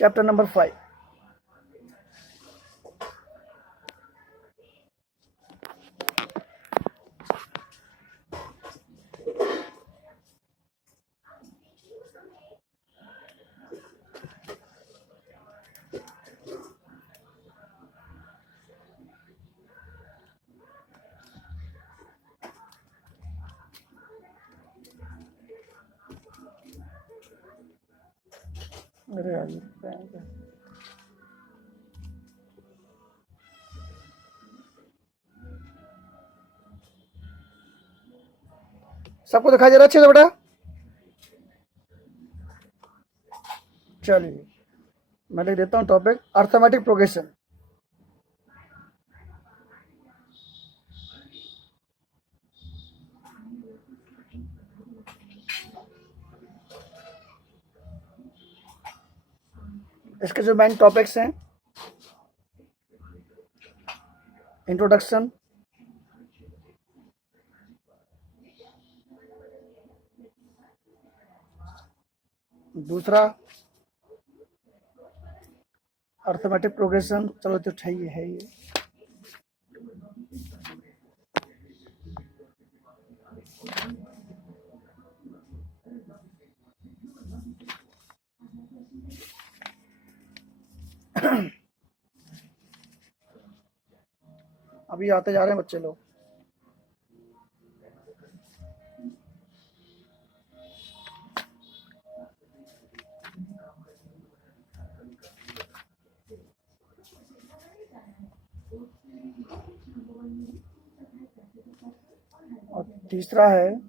Chapter number 5। अरे यार, सबको दिखाई दे रहा है अच्छे से बेटा? चलिए मैं लिख देता हूँ टॉपिक अर्थमेटिक प्रोग्रेशन। इसके जो मेन टॉपिक्स हैं, इंट्रोडक्शन, दूसरा अर्थमेटिक प्रोग्रेशन, चलो तो ठीक है ये। अभी आते जा रहे हैं बच्चे लोग। और तीसरा है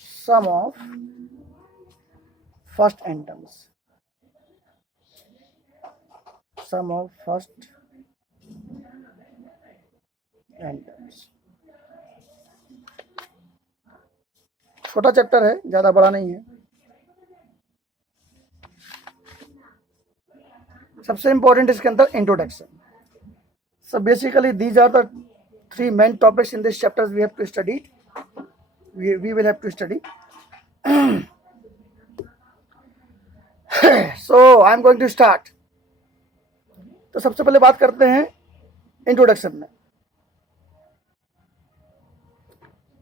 sum of first n terms, sum of first n terms. छोटा चैप्टर है, ज्यादा बड़ा नहीं है। सबसे इंपॉर्टेंट इसके अंदर introduction. So basically these are the three main topics in this chapter we have to study. We will have to study. So I am going to start. तो सबसे पहले बात करते हैं इंट्रोडक्शन में।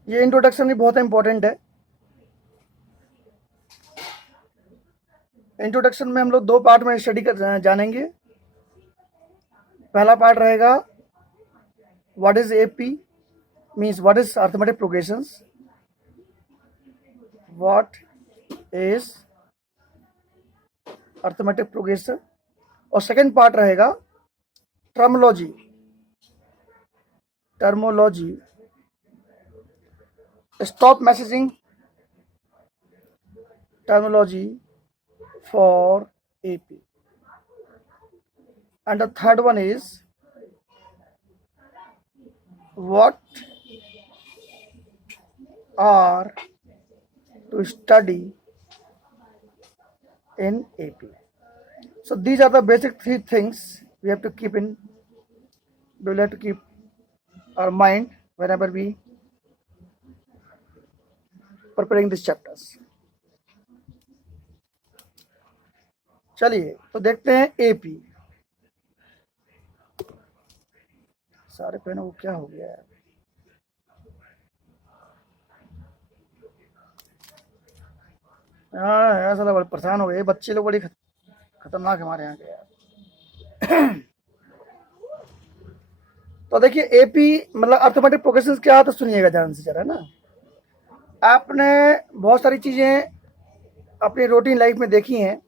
ये इंट्रोडक्शन भी बहुत इंपॉर्टेंट है। इंट्रोडक्शन में हम लोग दो पार्ट में स्टडी कर जानेंगे। पहला पार्ट रहेगा what is AP, means what is arithmetic progressions, what is arithmetic progression. और सेकंड पार्ट रहेगा terminology, stop messaging terminology for AP. And the third one is what are to study in AP. So these are the basic three things we have to keep our mind whenever we preparing these chapters. चलिए तो देखते हैं AP. सारे pen वो क्या हो गया है? हाँ ऐसा बड़े परेशान हो गए बच्चे लोग, बड़ी खतरनाक हमारे यहाँ के यार। तो देखिए एपी मतलब अर्थमेटिक प्रोग्रेशन क्या है, तो सुनिएगा ध्यान से जरा ना। आपने बहुत सारी चीजें अपनी रूटीन लाइफ में देखी हैं।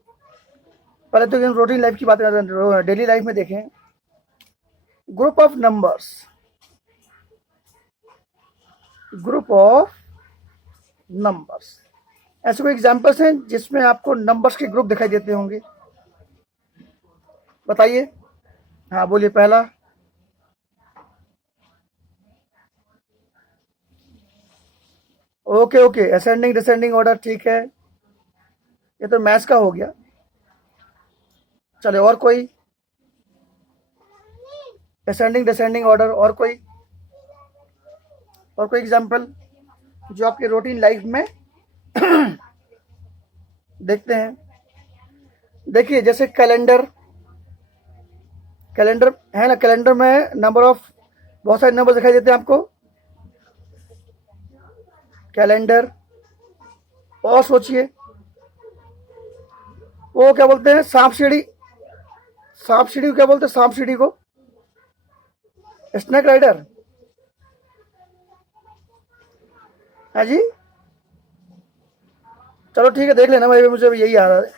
पहले तो रूटीन लाइफ की बात करें, डेली लाइफ में देखें ग्रुप ऑफ नंबर्स, ऐसे कोई एग्जांपल्स हैं जिसमें आपको नंबर्स के ग्रुप दिखाई देते होंगे? बताइए। हाँ बोलिए। पहला ओके असेंडिंग डिसेंडिंग ऑर्डर, ठीक है, ये तो मैथ्स का हो गया। चले और कोई असेंडिंग डिसेंडिंग ऑर्डर, और कोई एग्जांपल जो आपके रूटीन लाइफ में देखते हैं? देखिए जैसे कैलेंडर, कैलेंडर है ना, कैलेंडर में नंबर ऑफ बहुत सारे नंबर दिखाई देते हैं आपको, कैलेंडर। और सोचिए वो क्या बोलते हैं, सांप सीढ़ी, सांप सीढ़ी को क्या बोलते हैं, सांप सीढ़ी को स्नेक राइडर है जी। चलो ठीक है, देख लेना भाई, मुझे भी यही आ रहा है।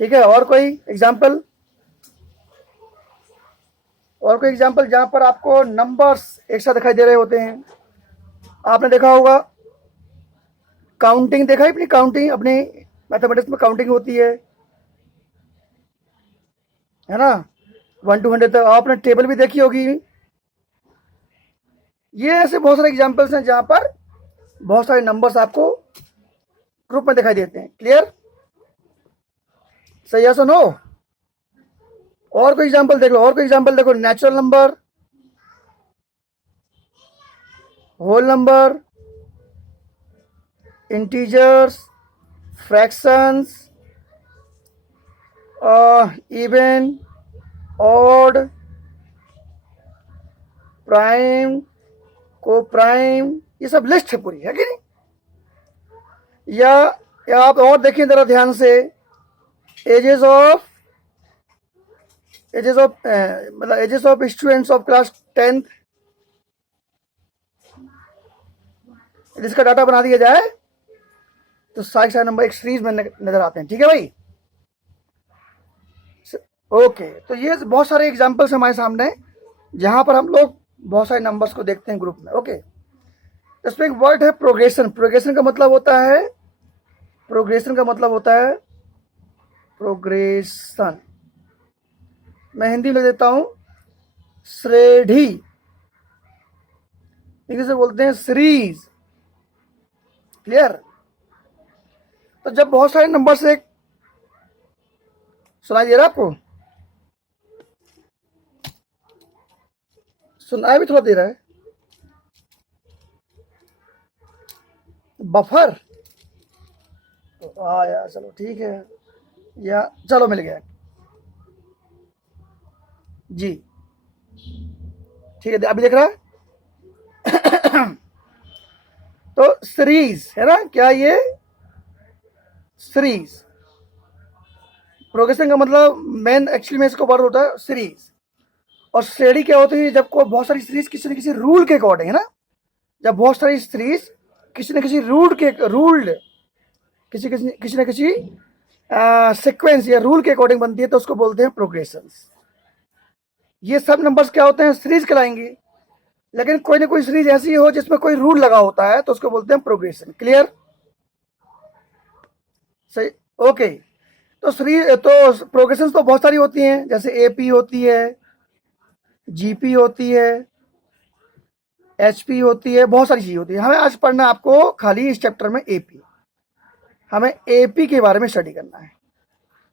ठीक है, और कोई एग्जाम्पल, और कोई एग्जाम्पल जहां पर आपको नंबर्स एक साथ दिखाई दे रहे होते हैं। आपने देखा होगा काउंटिंग, देखा है अपनी काउंटिंग, अपनी मैथमेटिक्स में काउंटिंग होती है ना, 1 to 100 तक आपने टेबल भी देखी होगी। ये ऐसे बहुत सारे एग्जाम्पल्स हैं जहां पर बहुत सारे नंबर्स आपको ग्रुप में दिखाई देते हैं। क्लियर, सही है, सुनो। और कोई एग्जाम्पल देख लो, और कोई एग्जाम्पल देखो, natural number, whole number, integers, fractions, even, odd, prime, coprime, ये सब लिस्ट है पूरी, है कि नहीं। या आप और देखिए जरा ध्यान से, एजेस ऑफ मतलब ages of students of class 10th, जिसका डाटा बना दिया जाए तो सारे नंबर एक सीरीज में नजर आते हैं। ठीक है भाई, ओके। तो ये बहुत सारे एग्जांपल्स हमारे सामने जहां पर हम लोग बहुत सारे नंबर्स को देखते हैं ग्रुप में। ओके, इसमें एक वर्ड है प्रोग्रेशन। प्रोग्रेशन का मतलब होता है, प्रोग्रेशन का मतलब होता है प्रोग्रेशन, मैं हिंदी में लिख देता हूं श्रेणी, इंग्लिश में बोलते हैं सीरीज। क्लियर। तो जब बहुत सारे नंबर से, सुनाई दे रहा है आपको, सुनाई भी थोड़ा दे रहा है, बफर, हाँ यार चलो ठीक है, या चलो मिल गया जी, ठीक है, अभी देख रहा है। तो सीरीज है ना, क्या ये सीरीज, प्रोग्रेशन का मतलब मेन एक्चुअली में इसको वर्ड होता है सीरीज। और श्रेणी क्या होती है, जब को बहुत सारी सीरीज किसी न किसी रूल के अकॉर्डिंग, है ना, जब बहुत सारी सीरीज किसी न किसी रूल्ड किसी न किसी सीक्वेंस या रूल के अकॉर्डिंग बनती है तो उसको बोलते हैं प्रोग्रेशंस। ये सब नंबर्स क्या होते हैं, सीरीज कहलाएंगे। लेकिन कोई ना कोई सीरीज ऐसी हो जिसमें कोई रूल लगा होता है तो उसको बोलते हैं प्रोग्रेशन। क्लियर, सही, ओके। तो सीरीज, तो प्रोग्रेशन तो बहुत सारी होती हैं, जैसे एपी होती है, जीपी होती है, एचपी होती है, बहुत सारी चीज होती है। हमें आज पढ़ना है आपको खाली इस चैप्टर में एपी, हमें एपी के बारे में स्टडी करना है।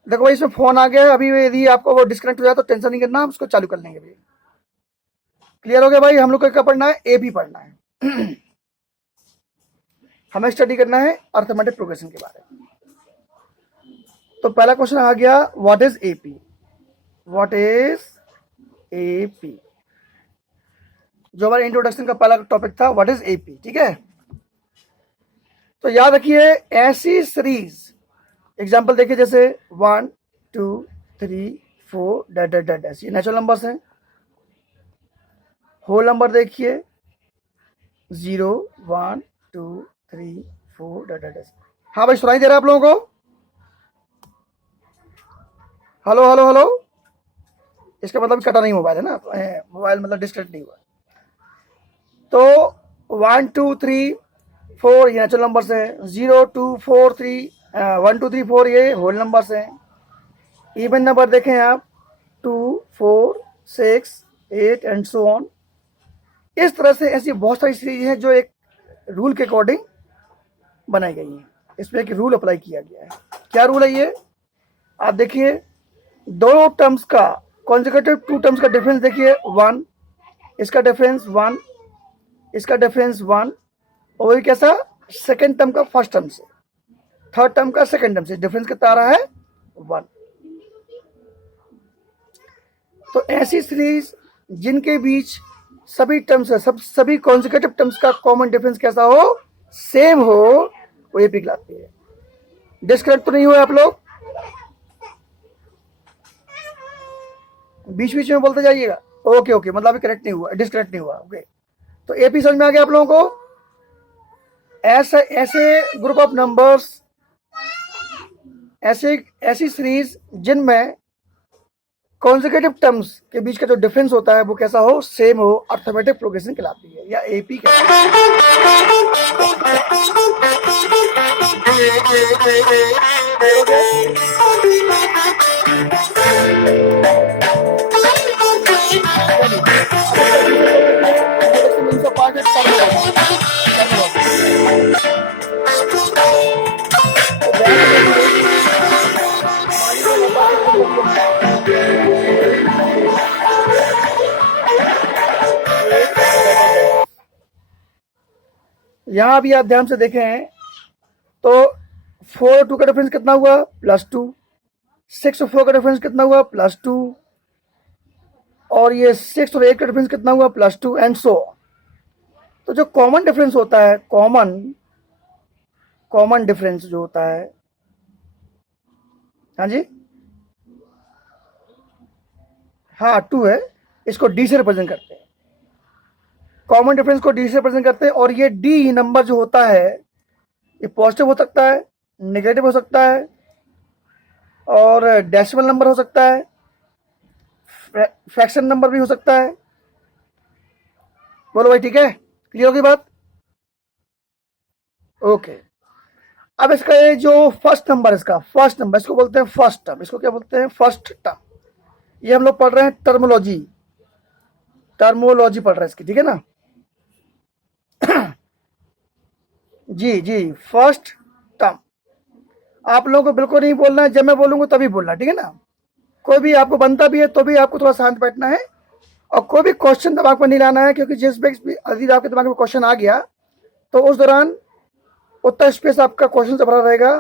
देखो भाई, इसमें फोन आ गया है, अभी यदि आपको वो डिस्कनेक्ट हो जाए तो टेंशन नहीं करना, हम उसको चालू कर लेंगे भाई। क्लियर हो गया भाई, हम लोग को क्या पढ़ना है, एपी पढ़ना है। हमें स्टडी करना है अर्थमेटिक प्रोग्रेशन के बारे में। तो पहला क्वेश्चन आ गया, what is AP, what is AP, जो हमारे इंट्रोडक्शन का पहला टॉपिक था, व्हाट इज एपी। ठीक है, तो याद रखिए ऐसी सीरीज, एग्जाम्पल देखिए जैसे 1 2 3 4 डैट डैट डैट, ऐसी नेचुरल नंबर्स हैं। होल नंबर देखिए 0 1 2 3 4 डैट डैट। हाँ भाई, सुनाई दे रहा है आप लोगों को, हेलो हेलो हेलो, इसका मतलब कटा नहीं मोबाइल है ना, मोबाइल मतलब डिस्कनेक्ट नहीं हुआ। तो 1 2 3 4 ये नेचुरल नंबर्स हैं, 0 2 4 3 1 2 3 4 ये होल नंबर्स हैं। इवन नंबर देखें आप 2 4 6 8 एंड सो ऑन। इस तरह से ऐसी बहुत सारी सीरीज हैं जो एक रूल के अकॉर्डिंग बनाई गई हैं। इसमें एक रूल अप्लाई किया गया है। क्या रूल है ये, आप देखिए, दो टर्म्स का कॉन्जिक्यूटिव 2 टर्म्स का डिफरेंस देखिए 1, इसका डिफरेंस 1, इसका डिफरेंस 1, और वही कैसा, सेकेंड टर्म का फर्स्ट टर्म से, थर्ड टर्म का सेकेंड टर्म से डिफरेंस कितना आ रहा है 1। तो ऐसी सीरीज जिनके बीच सभी टर्म्स सभी कॉन्जिक्यूटिव टर्म्स का कॉमन डिफरेंस कैसा हो, सेम हो, वो एपी कहलाती है। डिस्कनेक्ट तो नहीं हुए आप लोग? बीच बीच में बोलते जाइएगा। ओके ओके, मतलब अभी कनेक्ट नहीं हुआ, डिस्कनेक्ट नहीं हुआ। ओके, तो एपी समझ में आ गया आप लोगों को? ऐसे ग्रुप ऑफ नंबर्स, ऐसी सीरीज जिनमें कॉन्जिक्यूटिव टर्म्स के बीच का जो डिफरेंस होता है वो कैसा हो, सेम हो, अर्थमेटिक प्रोग्रेशन कहलाती है या एपी कहलाती यहां भी आप ध्यान से देखें तो 4 और 2 का डिफरेंस कितना हुआ, +2। 6 और 4 का डिफरेंस कितना हुआ, +2। और ये 6 और 8 का डिफरेंस कितना हुआ, +2 एंड सो। तो जो कॉमन डिफरेंस होता है, कॉमन डिफरेंस जो होता है, हाँ जी, हाँ 2 है, इसको डी से रिप्रेजेंट करते हैं। कॉमन डिफरेंस को डी से रिप्रेजेंट करते हैं। और ये डी नंबर जो होता है ये पॉजिटिव हो सकता है, नेगेटिव हो सकता है, और डेसिमल नंबर हो सकता है, फ्रैक्शन नंबर भी हो सकता है। बोलो भाई, ठीक है? क्लियर होगी बात? ओके। अब इसका ये जो फर्स्ट नंबर, फर्स्ट नंबर, इसको बोलते हैं फर्स्ट टर्म। इसको क्या बोलते हैं, फर्स्ट टर्म। ये हम लोग पढ़ रहे हैं टर्मोलॉजी पढ़ रहे हैं इसकी, ठीक है ना? जी जी, फर्स्ट टर्म। आप लोगों को बिल्कुल नहीं बोलना है, जब मैं बोलूंगा तभी बोलना, ठीक है ना? कोई भी आपको बनता भी है तो भी आपको थोड़ा शांत बैठना है, और कोई भी क्वेश्चन दिमाग में नहीं लाना है, क्योंकि जिस भी यदि आपके दिमाग में क्वेश्चन आ गया तो उस दौरान उतना स्पेस आपका क्वेश्चन से भरा रहेगा,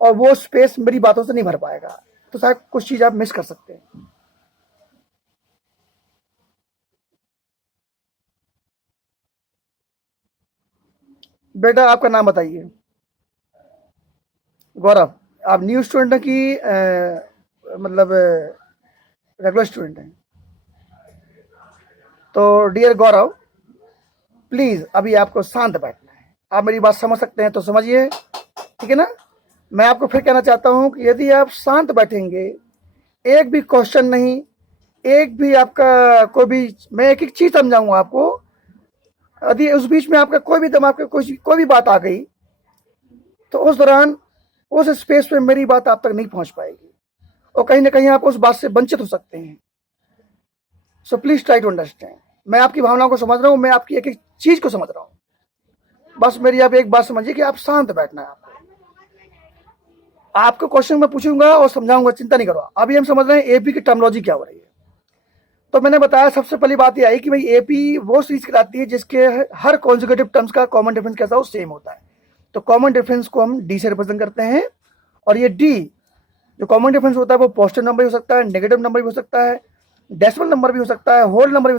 और वो स्पेस मेरी बातों से नहीं भर पाएगा, तो शायद कुछ चीज आप मिस कर सकते हैं। बेटा आपका नाम बताइए। गौरव, आप न्यू स्टूडेंट हैं कि मतलब रेगुलर स्टूडेंट हैं? तो डियर गौरव, प्लीज अभी आपको शांत बैठना है। आप मेरी बात समझ सकते हैं तो समझिए, ठीक है ना? मैं आपको फिर कहना चाहता हूं कि यदि आप शांत बैठेंगे, एक भी क्वेश्चन नहीं, एक भी आपका कोई भी, मैं एक एक चीज समझाऊंगा आपको, यदि उस बीच में आपका कोई भी दिमाग में कोई भी बात आ गई तो उस दौरान उस स्पेस पे मेरी बात आप तक नहीं पहुंच पाएगी, और कहीं ना कहीं आप उस बात से वंचित हो सकते हैं। So please try to understand. मैं आपकी भावनाओं को समझ रहा हूं, मैं आपकी एक एक चीज को समझ रहा हूं। बस मेरी आप एक बात समझिए कि आप शांत बैठना है। आपको क्वेश्चन मैं पूछूंगा और समझाऊंगा, चिंता नहीं करो। अभी हम समझ रहे हैं एपी की टर्मिनोलॉजी क्या हो रही है। तो मैंने बताया, सबसे पहली बात यह आई कि भाई एपी वो सीरीज कहलाती है जिसके हर कॉन्जिक्यूटिव टर्म्स का कॉमन डिफरेंस कैसा हो, सेम होता है। तो कॉमन डिफरेंस को हम डी से रिप्रेजेंट करते हैं, और ये डी जो कॉमन डिफरेंस होता है वो पॉजिटिव नंबर भी हो सकता है, नेगेटिव नंबर भी हो सकता है, डेसिमल नंबर भी हो सकता है, होल नंबर भी